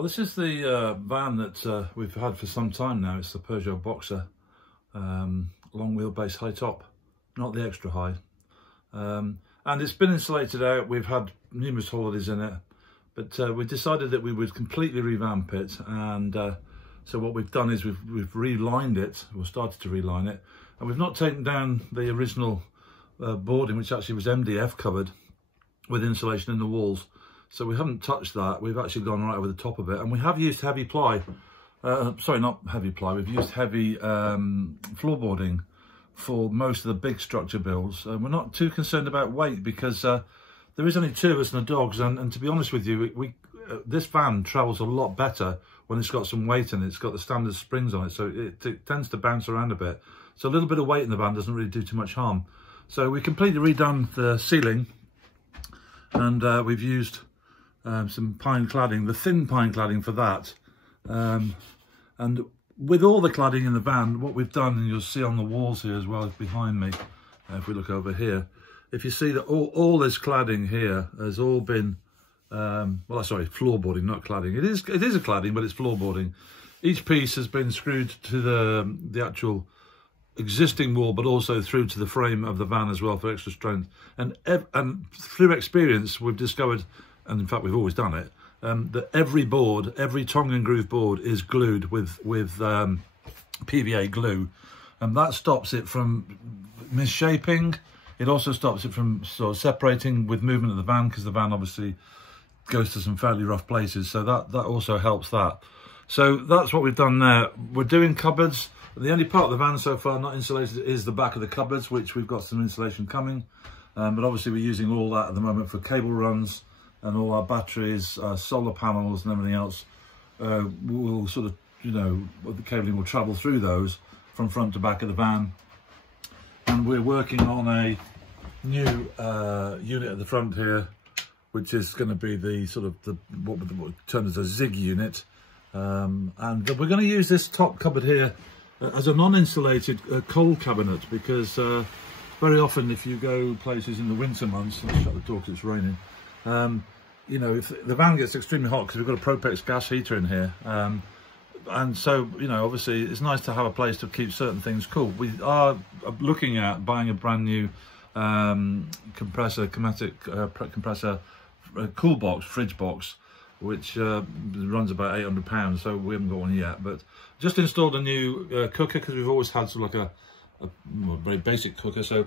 Well, this is the van that we've had for some time now. It's the Peugeot Boxer, long wheelbase high top, not the extra high. And it's been insulated out. We've had numerous holidays in it, but we decided that we would completely revamp it. And so what we've done is we've relined it, or started to reline it. And we've not taken down the original boarding, which actually was MDF covered with insulation in the walls. So we haven't touched that. We've actually gone right over the top of it. And we have used heavy ply. Sorry, not heavy ply. We've used heavy floorboarding for most of the big structure builds. We're not too concerned about weight because there is only 2 of us and the dogs. And to be honest with you, this van travels a lot better when it's got some weight in it. It's got the standard springs on it, so it tends to bounce around a bit. So a little bit of weight in the van doesn't really do too much harm. So we completely redone the ceiling, and we've used some pine cladding, the thin pine cladding for that. And with all the cladding in the van, what we've done, and you'll see on the walls here as well as behind me, if we look over here, if you see that all this cladding here has all been, well, sorry, floorboarding, not cladding. It is a cladding, but it's floorboarding. Each piece has been screwed to the actual existing wall, but also through to the frame of the van as well for extra strength. And through experience, we've discovered, and in fact we've always done it, that every board, every tongue and groove board is glued with PVA glue, and that stops it from misshaping. It also stops it from sort of separating with movement of the van, because the van obviously goes to some fairly rough places, so that also helps that. So that's what we've done there. We're doing cupboards. The only part of the van so far not insulated is the back of the cupboards, which we've got some insulation coming, but obviously we're using all that at the moment for cable runs, and all our batteries, solar panels and everything else will sort of, you know, the cabling will travel through those from front to back of the van. And we're working on a new unit at the front here, which is going to be the sort of what would turn as a zig unit. And we're going to use this top cupboard here as a non-insulated coal cabinet, because very often if you go places in the winter months, I'll shut the door because it's raining, you know, if the van gets extremely hot, because we've got a Propex gas heater in here, and so, you know, obviously it's nice to have a place to keep certain things cool. We are looking at buying a brand new compressor, cool box, fridge box, which runs about £800, so we haven't got one yet, but just installed a new cooker, because we've always had sort of like a very basic cooker. So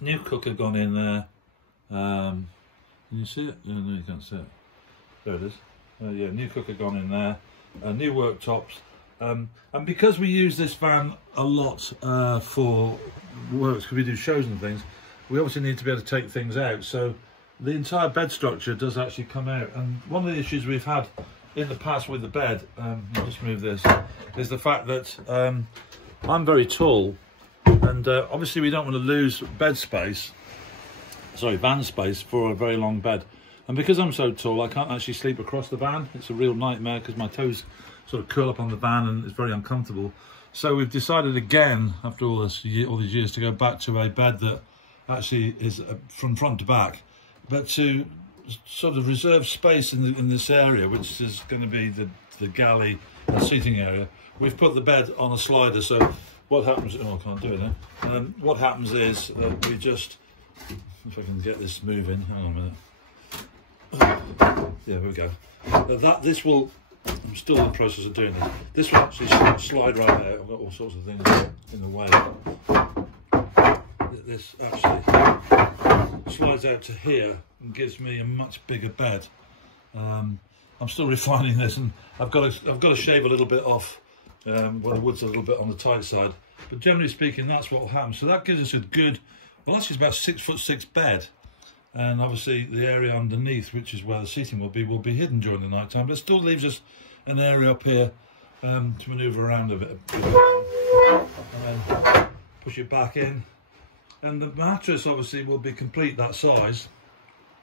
new cooker gone in there. Can you see it? No, you can't see it. There it is. Yeah, new cooker gone in there. New worktops. And because we use this van a lot for works, because we do shows and things, we obviously need to be able to take things out. So the entire bed structure does actually come out. And one of the issues we've had in the past with the bed, I'll just move this, is the fact that I'm very tall, and obviously we don't want to lose van space for a very long bed. And because I'm so tall, I can't actually sleep across the van. It's a real nightmare, because my toes sort of curl up on the van and it's very uncomfortable. So we've decided again, after all these years, to go back to a bed that actually is from front to back, but to sort of reserve space in this area, which is going to be the galley and seating area. We've put the bed on a slider, so what happens, oh, I can't do it now. What happens is we just, if I can get this moving, hang on a minute. Yeah, here we go. This will, I'm still in the process of doing this. This will actually slide right out. I've got all sorts of things in the way. This actually slides out to here and gives me a much bigger bed. I'm still refining this, and I've got to shave a little bit off where the wood's a little bit on the tight side. But generally speaking, that's what will happen. So that gives us a good, well, actually it's about 6'6" bed. And obviously the area underneath, which is where the seating will be hidden during the night time, but it still leaves us an area up here to manoeuvre around a bit. And then push it back in. And the mattress obviously will be complete that size.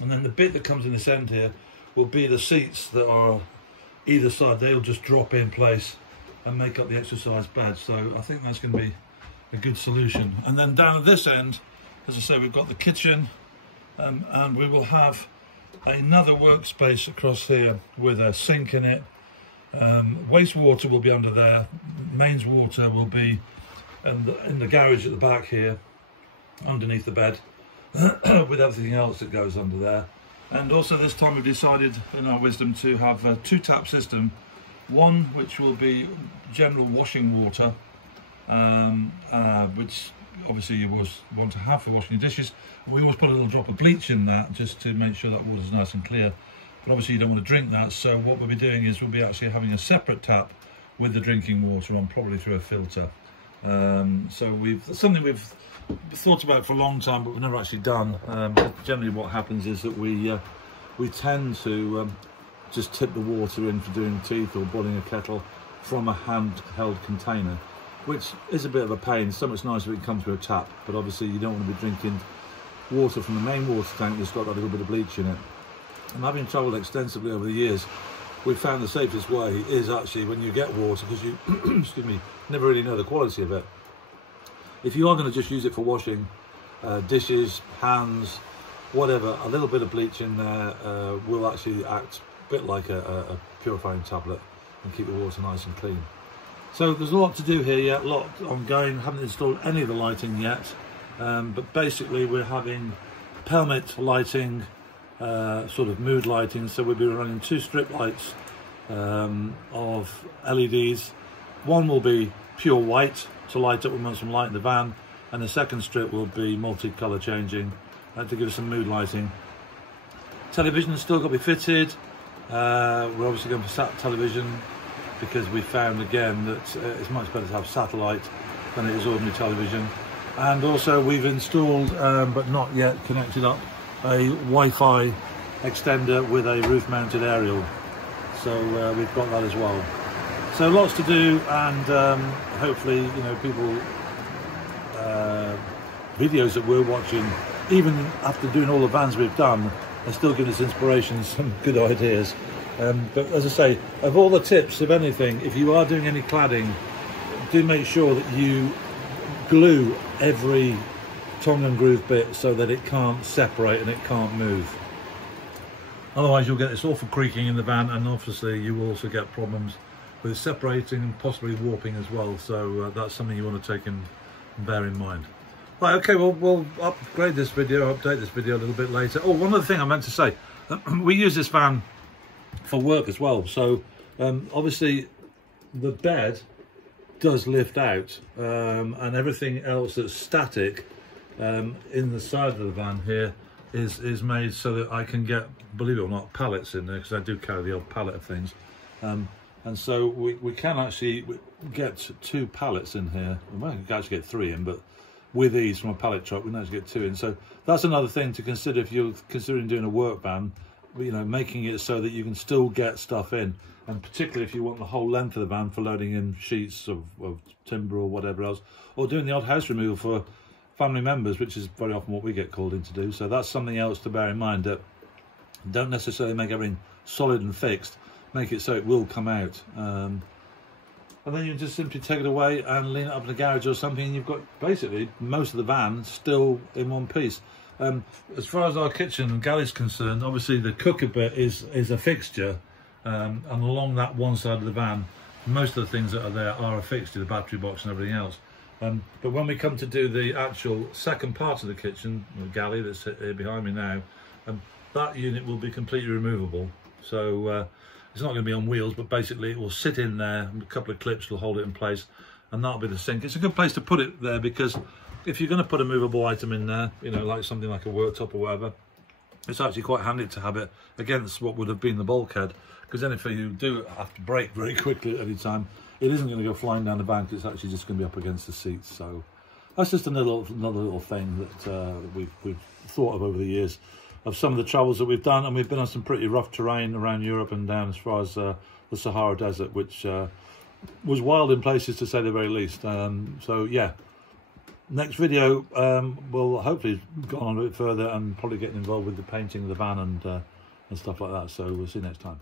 And then the bit that comes in this end here will be the seats that are either side. They'll just drop in place and make up the exercise bed. So I think that's going to be a good solution. And then down at this end, as I say, we've got the kitchen. And we will have another workspace across here with a sink in it, Wastewater will be under there. Mains water will be in the garage at the back here, underneath the bed, with everything else that goes under there. And also this time we've decided, in our wisdom, to have a 2-tap system. One which will be general washing water, which obviously you always want to have for washing your dishes. We always put a little drop of bleach in that just to make sure that water's nice and clear. But obviously you don't want to drink that, so what we'll be doing is we'll be actually having a separate tap with the drinking water on, probably through a filter. So it's something we've thought about for a long time, but we've never actually done. Generally what happens is that we tend to just tip the water in for doing teeth or boiling a kettle from a handheld container, which is a bit of a pain. So much nicer if it comes with a tap, but obviously you don't want to be drinking water from the main water tank that's got that little bit of bleach in it. And having travelled extensively over the years, we've found the safest way is actually when you get water, because you excuse me, never really know the quality of it. If you are going to just use it for washing dishes, hands, whatever, a little bit of bleach in there will actually act a bit like a purifying tablet and keep the water nice and clean. So there's a lot to do here yet, a lot ongoing. Haven't installed any of the lighting yet, but basically we're having pelmet lighting, sort of mood lighting. So we'll be running 2 strip lights of LEDs. One will be pure white to light up when we want some light in the van, and the second strip will be multi-colour changing to give us some mood lighting. Television has still got to be fitted. We're obviously going for sat television, because we found again that it's much better to have satellite than it is ordinary television. And also we've installed, but not yet connected up, a Wi-Fi extender with a roof-mounted aerial. So we've got that as well. So lots to do, and hopefully, you know, people, videos that we're watching, even after doing all the vans we've done, are still giving us inspiration, some good ideas. But as I say, of all the tips, if anything, if you are doing any cladding, do make sure that you glue every tongue and groove bit so that it can't separate and it can't move. Otherwise you'll get this awful creaking in the van, and obviously you will also get problems with separating and possibly warping as well. So that's something you want to take and bear in mind. Right, okay, well, we'll upgrade this video, update this video a little bit later. Oh, one other thing I meant to say, we use this van for work as well. So obviously the bed does lift out, and everything else that's static in the side of the van here is made so that I can get, believe it or not, pallets in there, because I do carry the odd pallet of things. And so we can actually get 2 pallets in here. Well, we can actually get 3 in, but with ease from a pallet truck we can actually get 2 in. So that's another thing to consider if you're considering doing a work van, you know, making it so that you can still get stuff in. And particularly if you want the whole length of the van for loading in sheets of timber or whatever else, or doing the odd house removal for family members, which is very often what we get called in to do. So that's something else to bear in mind, that don't necessarily make everything solid and fixed, make it so it will come out. And then you just simply take it away and lean it up in the garage or something, and you've got basically most of the van still in one piece. As far as our kitchen and galley's concerned, obviously the cooker bit is a fixture, and along that one side of the van, most of the things that are there are a fixture, the battery box and everything else. But when we come to do the actual second part of the kitchen, the galley that's here behind me now, that unit will be completely removable. So it's not going to be on wheels, but basically it will sit in there, and a couple of clips will hold it in place, and that'll be the sink. It's a good place to put it there, because if you're going to put a movable item in there, you know, like something like a worktop or whatever, it's actually quite handy to have it against what would have been the bulkhead, because then if you do have to brake very quickly at any time, it isn't going to go flying down the bank, it's actually just going to be up against the seats. So that's just another little thing that we've thought of over the years, of some of the travels that we've done, and we've been on some pretty rough terrain around Europe and down as far as the Sahara Desert, which was wild in places to say the very least. So yeah, next video we'll hopefully go on a bit further and probably getting involved with the painting of the van and stuff like that. So we'll see you next time.